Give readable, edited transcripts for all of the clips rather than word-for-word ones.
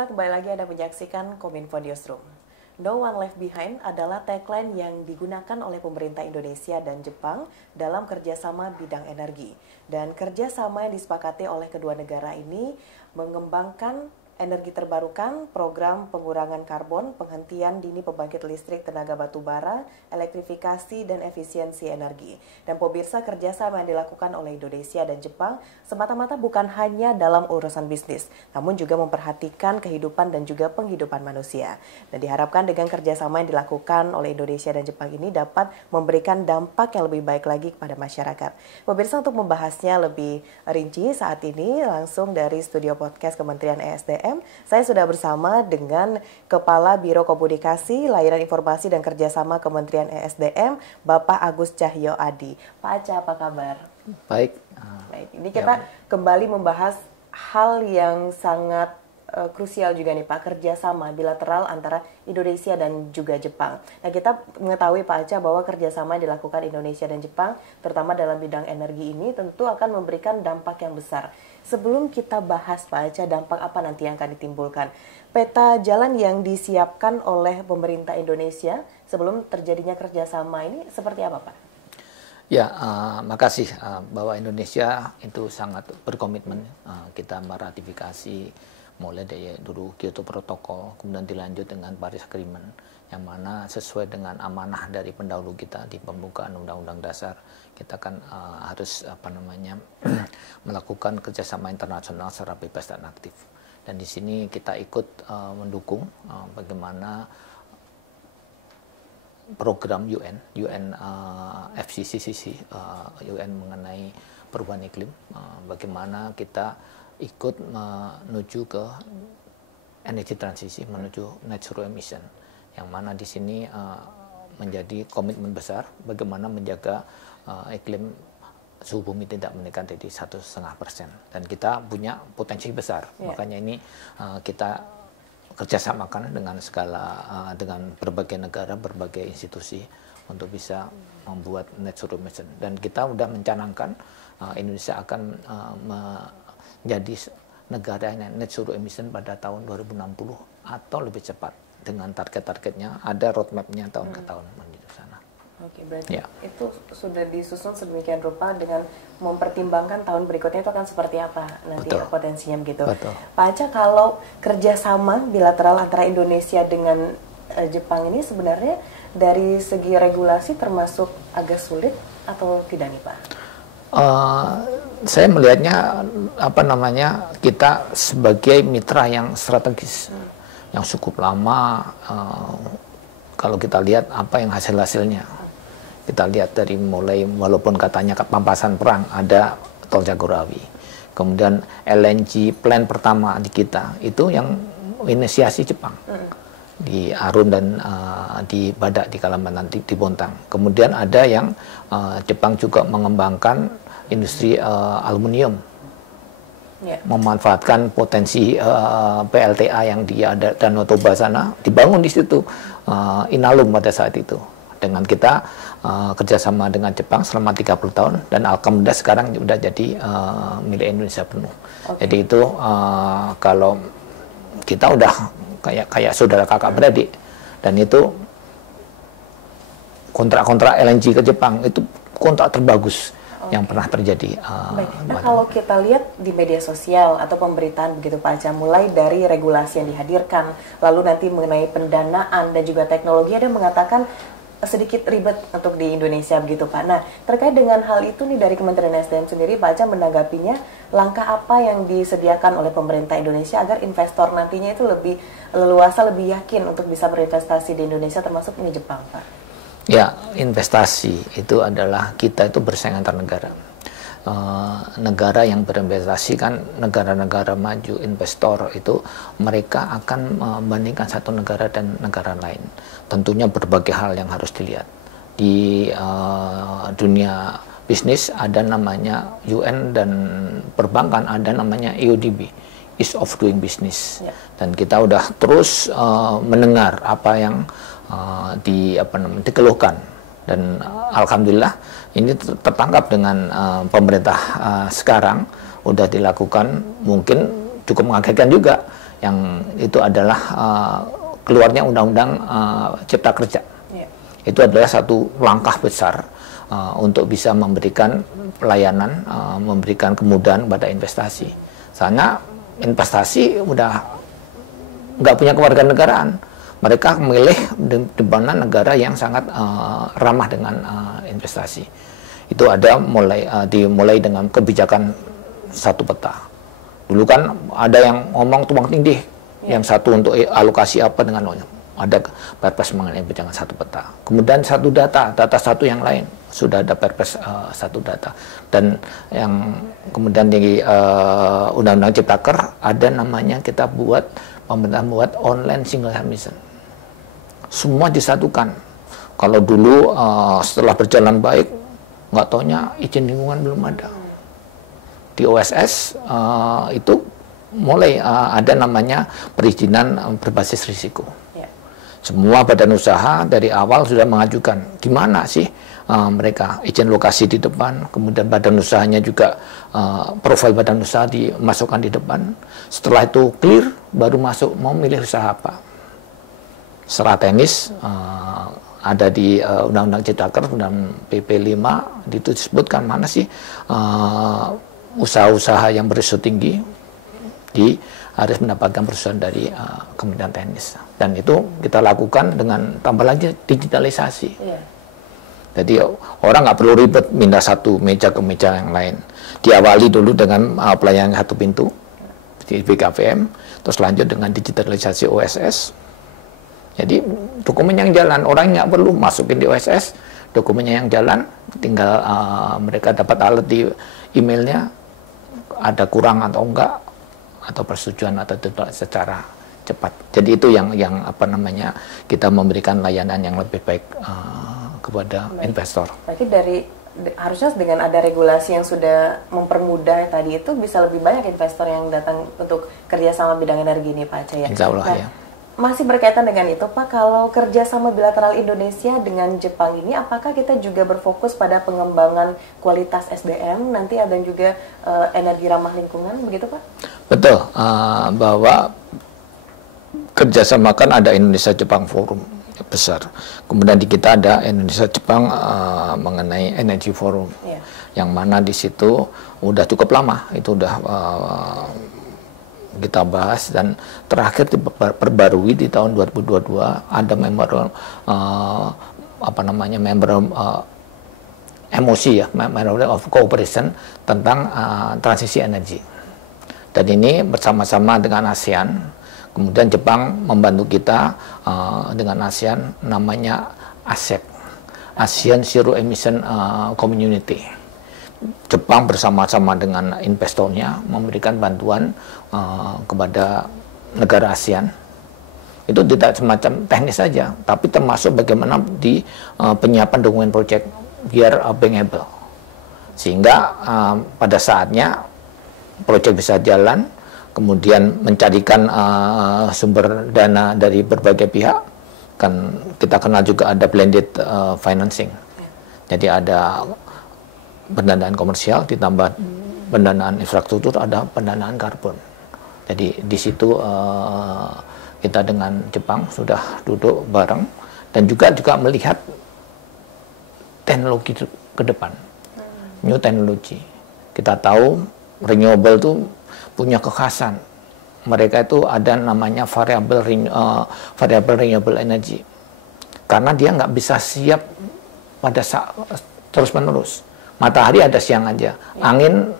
Pemirsa, kembali lagi Anda menyaksikan Kominfo Newsroom. No One Left Behind adalah tagline yang digunakan oleh pemerintah Indonesia dan Jepang dalam kerjasama bidang energi. Dan kerjasama yang disepakati oleh kedua negara ini mengembangkan energi terbarukan, program pengurangan karbon, penghentian dini pembangkit listrik tenaga batu bara, elektrifikasi, dan efisiensi energi. Dan pemirsa, kerjasama yang dilakukan oleh Indonesia dan Jepang semata-mata bukan hanya dalam urusan bisnis, namun juga memperhatikan kehidupan dan juga penghidupan manusia. Dan diharapkan dengan kerjasama yang dilakukan oleh Indonesia dan Jepang ini dapat memberikan dampak yang lebih baik lagi kepada masyarakat. Pemirsa, untuk membahasnya lebih rinci saat ini langsung dari studio podcast Kementerian ESDM, saya sudah bersama dengan Kepala Biro Komunikasi, Layanan Informasi dan Kerjasama Kementerian ESDM, Bapak Agus Cahyo Adi. Pak Aca, apa kabar? Baik. Baik. Ini kita kembali membahas hal yang sangat krusial juga nih Pak, kerjasama bilateral antara Indonesia dan juga Jepang. Nah, kita mengetahui Pak Aca bahwa kerjasama yang dilakukan Indonesia dan Jepang, terutama dalam bidang energi ini, tentu akan memberikan dampak yang besar. Sebelum kita bahas Pak Aca, dampak apa nanti yang akan ditimbulkan? Peta jalan yang disiapkan oleh pemerintah Indonesia sebelum terjadinya kerjasama ini seperti apa Pak? Ya, makasih bahwa Indonesia itu sangat berkomitmen. Kita meratifikasi mulai dari dulu Kyoto Protocol, kemudian dilanjut dengan Paris Agreement, yang mana sesuai dengan amanah dari pendahulu kita di pembukaan Undang-Undang Dasar, kita kan harus melakukan kerjasama internasional secara bebas dan aktif. Dan di sini kita ikut mendukung bagaimana program UN FCCC, UN mengenai perubahan iklim, bagaimana kita ikut menuju ke energi transisi, menuju net zero emission, yang mana di sini menjadi komitmen besar bagaimana menjaga iklim suhu bumi tidak meningkat dari 1,5%, dan kita punya potensi besar. Makanya ini kita kerjasamakan dengan dengan berbagai negara, berbagai institusi untuk bisa membuat net zero emission, dan kita sudah mencanangkan Indonesia akan menjadi negara yang net zero emission pada tahun 2060 atau lebih cepat, dengan target-targetnya ada roadmap-nya tahun ke tahun menuju sana. Oke, berarti itu sudah disusun sedemikian rupa dengan mempertimbangkan tahun berikutnya itu akan seperti apa nanti potensinya begitu. Betul. Pak Aca, kalau kerjasama bilateral antara Indonesia dengan Jepang ini sebenarnya dari segi regulasi termasuk agak sulit atau tidak nih Pak? Saya melihatnya kita sebagai mitra yang strategis, yang cukup lama. Kalau kita lihat apa yang hasilnya, kita lihat dari mulai, walaupun katanya pampasan perang, ada tol Jagorawi, kemudian LNG plant pertama di kita itu yang inisiasi Jepang di Arun dan di Badak di Kalimantan, di Bontang. Kemudian ada yang Jepang juga mengembangkan industri aluminium, memanfaatkan potensi PLTA yang di Danau Toba sana, dibangun di situ Inalum pada saat itu. Dengan kita kerjasama dengan Jepang selama 30 tahun, dan alhamdulillah sekarang sudah jadi milik Indonesia penuh. Jadi itu kalau kita udah kayak saudara kakak beradik, dan itu kontrak-kontrak LNG ke Jepang itu kontrak terbagus yang pernah terjadi. Baik. Nah, kalau kita lihat di media sosial atau pemberitaan begitu Pak Aca, mulai dari regulasi yang dihadirkan, lalu nanti mengenai pendanaan dan juga teknologi, ada yang mengatakan sedikit ribet untuk di Indonesia begitu Pak. Nah, terkait dengan hal itu nih dari Kementerian SDM sendiri, Pak Aca menanggapinya, langkah apa yang disediakan oleh pemerintah Indonesia agar investor nantinya itu lebih leluasa, lebih yakin untuk bisa berinvestasi di Indonesia, termasuk ini Jepang Pak? Ya, investasi itu adalah kita itu bersaing antar negara. Negara yang berinvestasi kan negara-negara maju, investor itu mereka akan membandingkan satu negara dan negara lain. Tentunya berbagai hal yang harus dilihat. Di dunia bisnis ada namanya UN, dan perbankan ada namanya EODB, Ease of Doing Business. Dan kita udah terus mendengar apa yang dikeluhkan, dan alhamdulillah ini tertangkap dengan pemerintah sekarang, udah dilakukan, mungkin cukup mengagetkan juga, yang itu adalah keluarnya Undang-Undang Cipta Kerja. Itu adalah satu langkah besar untuk bisa memberikan pelayanan, memberikan kemudahan pada investasi. Soalnya investasi udah nggak punya kewarganegaraan. Mereka memilih di mana negara yang sangat ramah dengan investasi. Itu ada dimulai dengan kebijakan satu peta. Dulu kan ada yang ngomong tumpang tindih, yang satu untuk alokasi apa dengan ada perpres mengenai kebijakan satu peta. Kemudian satu data satu yang lain sudah ada perpres satu data. Dan yang kemudian di Undang-Undang Ciptaker ada namanya pemerintah buat online single submission. Semua disatukan. Kalau dulu setelah berjalan baik, nggak taunya izin lingkungan belum ada. Di OSS itu mulai ada namanya perizinan berbasis risiko. Semua badan usaha dari awal sudah mengajukan gimana sih mereka izin lokasi di depan, kemudian badan usahanya juga profil badan usaha dimasukkan di depan. Setelah itu clear, baru masuk mau milih usaha apa. Secara teknis ada di Undang-Undang Ciptaker, Undang PP 5 itu disebutkan mana sih usaha-usaha yang berisiko tinggi harus mendapatkan persetujuan dari Kementerian Teknis. Dan itu kita lakukan dengan tambah lagi digitalisasi. Jadi orang nggak perlu ribet pindah satu meja ke meja yang lain. Diawali dulu dengan pelayanan satu pintu di BKPM, terus lanjut dengan digitalisasi OSS. Jadi dokumen yang jalan, orang nggak perlu masukin di OSS, dokumennya yang jalan, tinggal mereka dapat alert di emailnya, ada kurang atau enggak, atau persetujuan atau tidak secara cepat. Jadi itu yang kita memberikan layanan yang lebih baik kepada investor. Berarti harusnya dengan ada regulasi yang sudah mempermudah tadi itu bisa lebih banyak investor yang datang untuk kerjasama bidang energi ini, Pak Aceh ya. Insya Allah ya. Masih berkaitan dengan itu, Pak, kalau kerjasama bilateral Indonesia dengan Jepang ini, apakah kita juga berfokus pada pengembangan kualitas SDM nanti dan juga energi ramah lingkungan, begitu Pak? Betul, bahwa kerjasama kan ada Indonesia-Jepang Forum besar. Kemudian di kita ada Indonesia-Jepang mengenai Energy Forum, yang mana di situ udah cukup lama, itu udah kita bahas, dan terakhir diperbarui di tahun 2022 ada member MOC ya, Memorandum of Cooperation tentang transisi energi. Dan ini bersama-sama dengan ASEAN, kemudian Jepang membantu kita dengan ASEAN, namanya ASEC, ASEAN Zero Emission Community. Jepang bersama-sama dengan investornya memberikan bantuan kepada negara ASEAN. Itu tidak semacam teknis saja, tapi termasuk bagaimana di penyiapan dokumen proyek biar bankable. Sehingga pada saatnya proyek bisa jalan, kemudian mencarikan sumber dana dari berbagai pihak. Kan kita kenal juga ada blended financing. Jadi ada pendanaan komersial ditambah pendanaan infrastruktur, ada pendanaan karbon. Jadi di situ kita dengan Jepang sudah duduk bareng dan juga melihat teknologi ke depan, new teknologi. Kita tahu renewable itu punya kekhasan. Mereka itu ada namanya variable renewable energy, karena dia nggak bisa siap pada saat terus menerus. Matahari ada siang aja, angin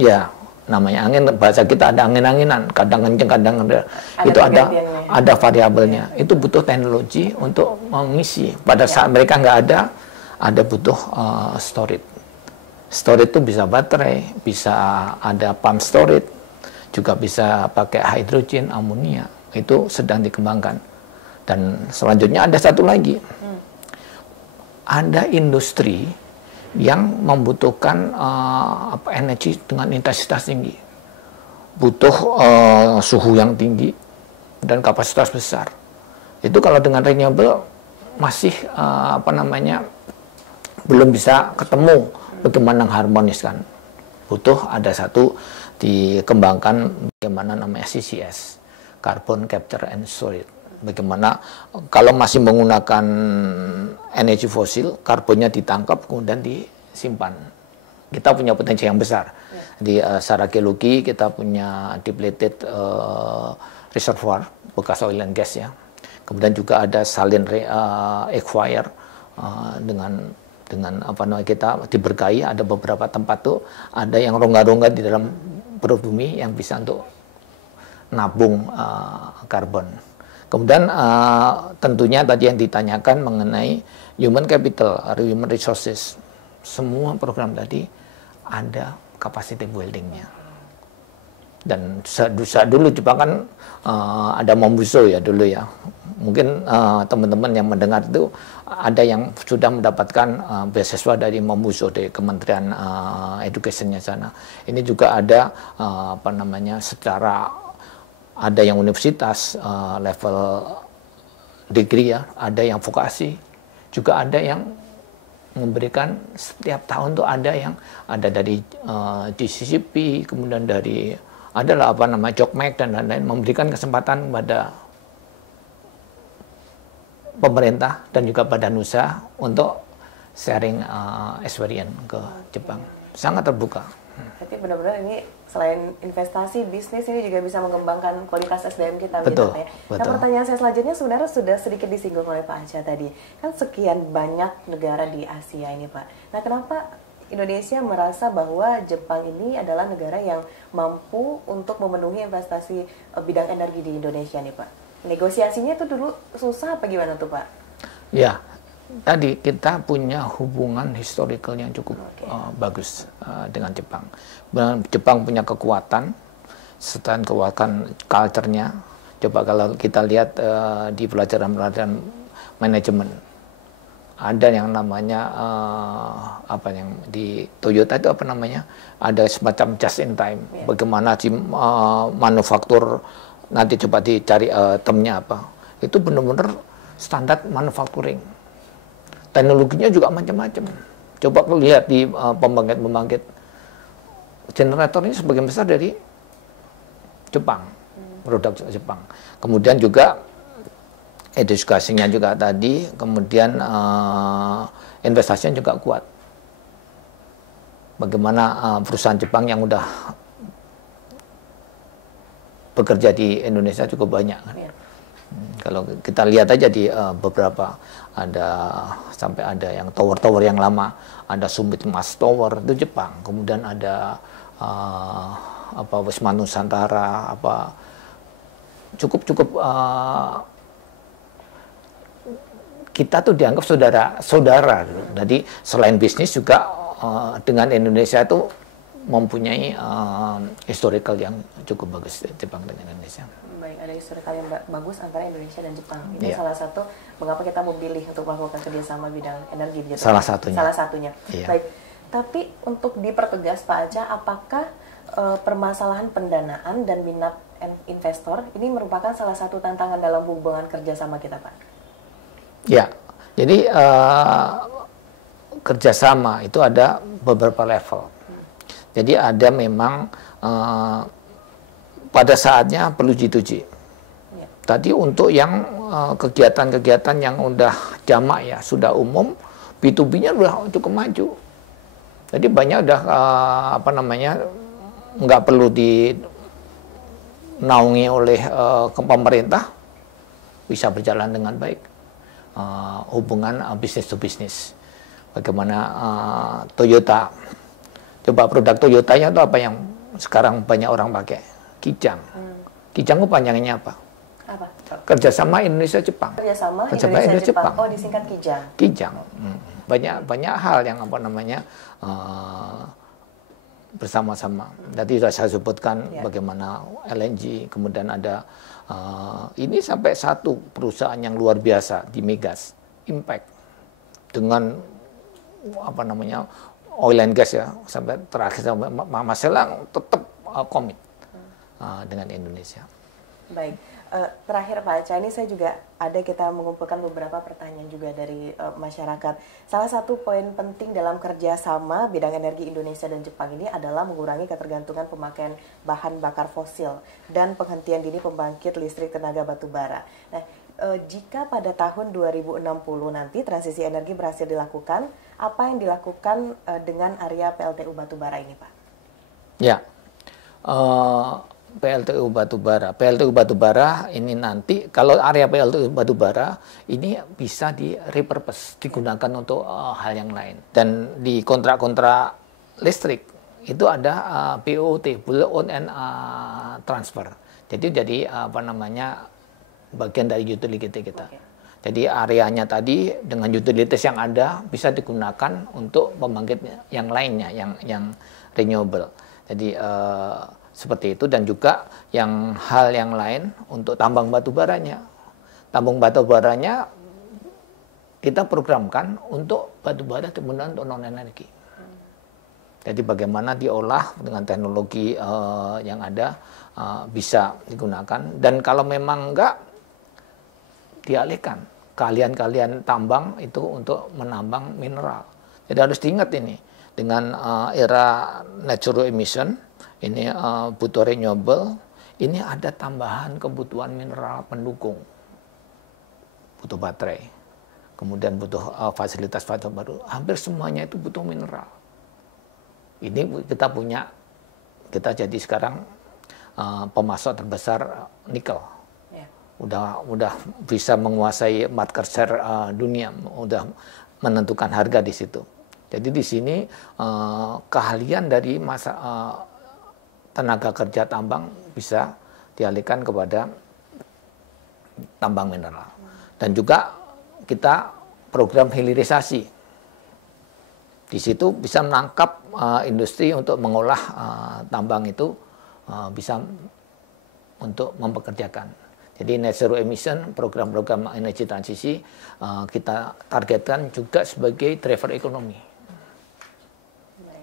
ya namanya angin, bahasa kita ada angin-anginan, kadang kenceng kadang rendah, itu ada variabelnya. Itu butuh teknologi untuk mengisi. Pada saat mereka nggak ada butuh storage. Storage itu bisa baterai, bisa ada pump storage, juga bisa pakai hidrogen, amonia. Itu sedang dikembangkan. Dan selanjutnya ada satu lagi, ada industri yang membutuhkan energi dengan intensitas tinggi, butuh suhu yang tinggi dan kapasitas besar. Itu kalau dengan renewable masih belum bisa ketemu bagaimana mengharmoniskan. Butuh ada satu dikembangkan bagaimana namanya CCS, carbon capture and storage. Bagaimana kalau masih menggunakan energi fosil, karbonnya ditangkap kemudian disimpan. Kita punya potensi yang besar. Di secara geologi kita punya depleted reservoir bekas oil and gas ya. Kemudian juga ada saline aquifer dengan apa namanya, kita diberkahi, ada beberapa tempat tuh ada yang rongga-rongga di dalam perut bumi yang bisa untuk nabung karbon. Kemudian tentunya tadi yang ditanyakan mengenai human capital, human resources. Semua program tadi ada capacity building-nya. Dan dulu Jepang kan ada Mombuso ya dulu ya. Mungkin teman-teman yang mendengar itu ada yang sudah mendapatkan beasiswa dari Mombuso, dari Kementerian Education-nya sana. Ini juga ada apa namanya, secara ada yang universitas level degree ya, ada yang vokasi, juga ada yang memberikan setiap tahun tuh ada yang ada dari GCCP, kemudian dari adalah apa namanya Jokmek dan lain-lain, memberikan kesempatan kepada pemerintah dan juga badan usaha untuk sharing experience ke Jepang. Sangat terbuka. Berarti benar-benar ini selain investasi, bisnis ini juga bisa mengembangkan kualitas SDM kita. Betul, ya. betul. Nah, pertanyaan saya selanjutnya sebenarnya sudah sedikit disinggung oleh Pak Acha tadi. Kan sekian banyak negara di Asia ini, Pak. Nah, kenapa Indonesia merasa bahwa Jepang ini adalah negara yang mampu untuk memenuhi investasi bidang energi di Indonesia nih, Pak? Negosiasinya itu dulu susah apa gimana tuh, Pak? Ya, tadi kita punya hubungan historical yang cukup bagus dengan Jepang. Jepang punya kekuatan, selain kekuatan culture-nya. Coba kalau kita lihat di pelajaran-pelajaran manajemen, ada yang namanya apa yang di Toyota itu apa namanya? Ada semacam just in time. Bagaimana si manufaktur, nanti coba dicari termnya apa? Itu benar-benar standar manufacturing. Teknologinya juga macam-macam. Coba lihat di pembangkit-pembangkit, generator ini sebagian besar dari Jepang, produk Jepang. Kemudian juga edukasinya juga tadi, kemudian investasinya juga kuat. Bagaimana perusahaan Jepang yang udah bekerja di Indonesia cukup banyak kan? Kalau kita lihat aja di beberapa sampai ada yang tower-tower yang lama, ada Sumitomo Tower itu Jepang, kemudian ada apa Wisma Nusantara, apa cukup kita tuh dianggap saudara. Jadi selain bisnis juga dengan Indonesia itu mempunyai historical yang cukup bagus Jepang dengan Indonesia. Baik, ada historical yang bagus antara Indonesia dan Jepang. Ini salah satu mengapa kita memilih untuk melakukan kerjasama bidang energi. Gitu. Salah satunya. Salah satunya. Iya. Baik, tapi untuk dipertegas Pak Acha, apakah permasalahan pendanaan dan minat investor ini merupakan salah satu tantangan dalam hubungan kerjasama kita, Pak? Ya, jadi kerjasama itu ada beberapa level. Jadi ada memang pada saatnya perlu diuji. Ya. Tadi untuk yang kegiatan-kegiatan yang udah jamak ya, sudah umum, B2B-nya udah cukup maju. Jadi banyak udah apa namanya, nggak perlu dinaungi oleh pemerintah, bisa berjalan dengan baik. Hubungan bisnis to bisnis. Bagaimana Toyota, coba produk Toyotanya itu apa yang sekarang banyak orang pakai? Kijang. Kijang itu panjangnya apa? Apa? Kerjasama Indonesia-Jepang. Kerjasama Indonesia-Jepang. Oh, disingkat Kijang. Kijang. Banyak hal yang apa namanya bersama-sama. Tadi sudah saya sebutkan bagaimana LNG, kemudian ada ini sampai satu perusahaan yang luar biasa di Migas, Impact, dengan apa namanya oil and gas ya, sampai terakhir sampai Mas Selang tetap komit dengan Indonesia. Baik, terakhir Pak Aca, ini saya juga kita mengumpulkan beberapa pertanyaan juga dari masyarakat. Salah satu poin penting dalam kerjasama bidang energi Indonesia dan Jepang ini adalah mengurangi ketergantungan pemakaian bahan bakar fosil dan penghentian dini pembangkit listrik tenaga batu bara. Nah, jika pada tahun 2060 nanti transisi energi berhasil dilakukan, apa yang dilakukan dengan area PLTU batubara ini, Pak? Ya, PLTU batubara ini nanti kalau area PLTU batubara ini bisa di-repurpose, digunakan untuk hal yang lain. Dan di kontrak-kontrak listrik itu ada BOT, Build Own and Transfer. Jadi bagian dari utility kita. Okay. Jadi areanya tadi dengan utilities yang ada bisa digunakan untuk pembangkit yang lainnya, yang renewable. Jadi seperti itu, dan juga hal yang lain untuk tambang batu baranya. Tambang batu baranya kita programkan untuk batu bara digunakan untuk non energi. Jadi bagaimana diolah dengan teknologi yang ada bisa digunakan, dan kalau memang enggak, dialihkan kalian tambang itu untuk menambang mineral. Jadi harus diingat ini dengan era net zero emission ini butuh renewable, ini ada tambahan kebutuhan mineral pendukung, butuh baterai, kemudian butuh fasilitas baru, hampir semuanya itu butuh mineral. Ini kita jadi sekarang pemasok terbesar nikel. Udah bisa menguasai market share dunia, udah menentukan harga di situ. Jadi di sini keahlian dari tenaga kerja tambang bisa dialihkan kepada tambang mineral. Dan juga kita program hilirisasi. Di situ bisa menangkap industri untuk mengolah tambang itu, bisa untuk mempekerjakan. Jadi net zero emission, program-program energi transisi kita targetkan juga sebagai driver ekonomi.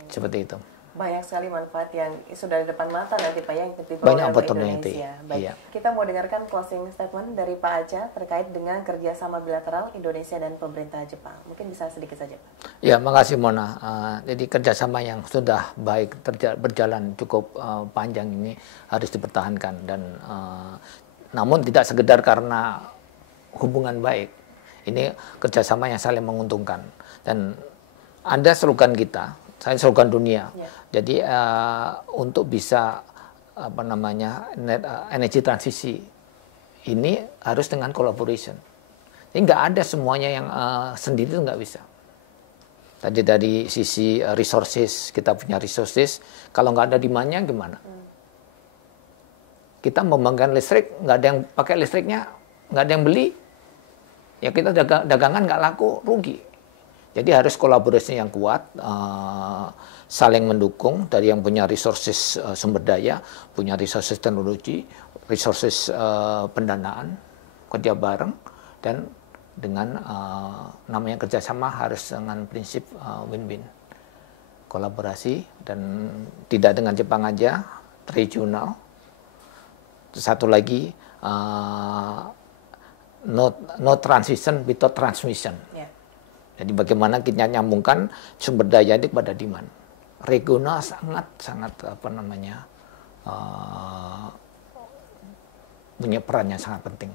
Seperti itu. Banyak sekali manfaat yang sudah di depan mata nanti Pak, yang banyak opportunity. Baik, iya. Kita mau dengarkan closing statement dari Pak Aca terkait dengan kerjasama bilateral Indonesia dan pemerintah Jepang. Mungkin bisa sedikit saja, Pak. Ya, makasih Mona. Jadi kerjasama yang sudah baik berjalan cukup panjang ini harus dipertahankan, dan namun tidak sekedar karena hubungan baik. Ini kerjasama yang saling menguntungkan. Dan ada slogan kita, slogan dunia. Ya. Jadi untuk bisa energi transisi ini harus dengan collaboration. Jadi nggak ada semuanya yang sendiri, itu nggak bisa. Tadi dari sisi resources, kita punya resources, kalau nggak ada demand-nya gimana? Kita membangkitkan listrik, nggak ada yang pakai listriknya, nggak ada yang beli, ya kita dagangan nggak laku, rugi. Jadi harus kolaborasi yang kuat, saling mendukung dari yang punya resources sumber daya, punya resources teknologi, resources pendanaan, kerja bareng, dan dengan namanya kerjasama harus dengan prinsip win-win. Kolaborasi, dan tidak dengan Jepang aja, regional. Satu lagi, no transition without transmission. Yeah. Jadi bagaimana kita nyambungkan sumber daya itu pada demand. Regional sangat punya peran yang sangat penting.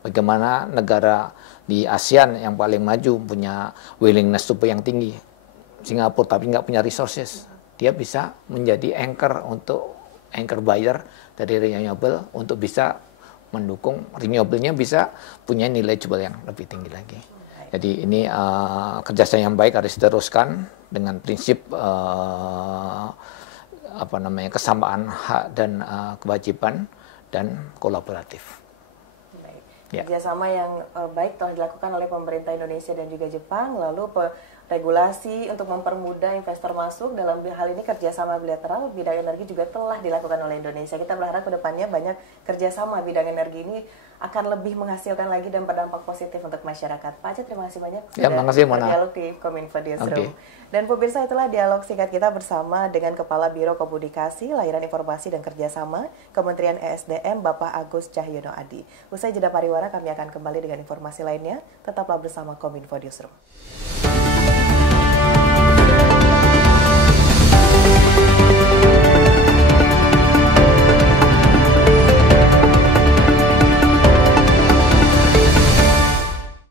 Bagaimana negara di ASEAN yang paling maju punya willingness to pay yang tinggi. Singapura tapi nggak punya resources. Dia bisa menjadi anchor buyer dari renewable untuk bisa mendukung renewable-nya, bisa punya nilai jual yang lebih tinggi lagi. Jadi ini kerjasama yang baik harus diteruskan dengan prinsip kesamaan hak dan kewajiban dan kolaboratif. Baik. Ya. Kerjasama yang baik telah dilakukan oleh pemerintah Indonesia dan juga Jepang, lalu regulasi untuk mempermudah investor masuk. Dalam hal ini kerjasama bilateral bidang energi juga telah dilakukan oleh Indonesia. Kita berharap ke depannya banyak kerjasama bidang energi ini akan lebih menghasilkan lagi dan berdampak positif untuk masyarakat. Pak Aceh, terima kasih banyak sudah berdialog di Kominfo Newsroom. Dan pemirsa, itulah dialog singkat kita bersama dengan Kepala Biro Komunikasi, Layanan Informasi dan Kerjasama Kementerian ESDM, Bapak Agus Cahyono Adi. Usai jeda pariwara, kami akan kembali dengan informasi lainnya. Tetaplah bersama Kominfo Newsroom.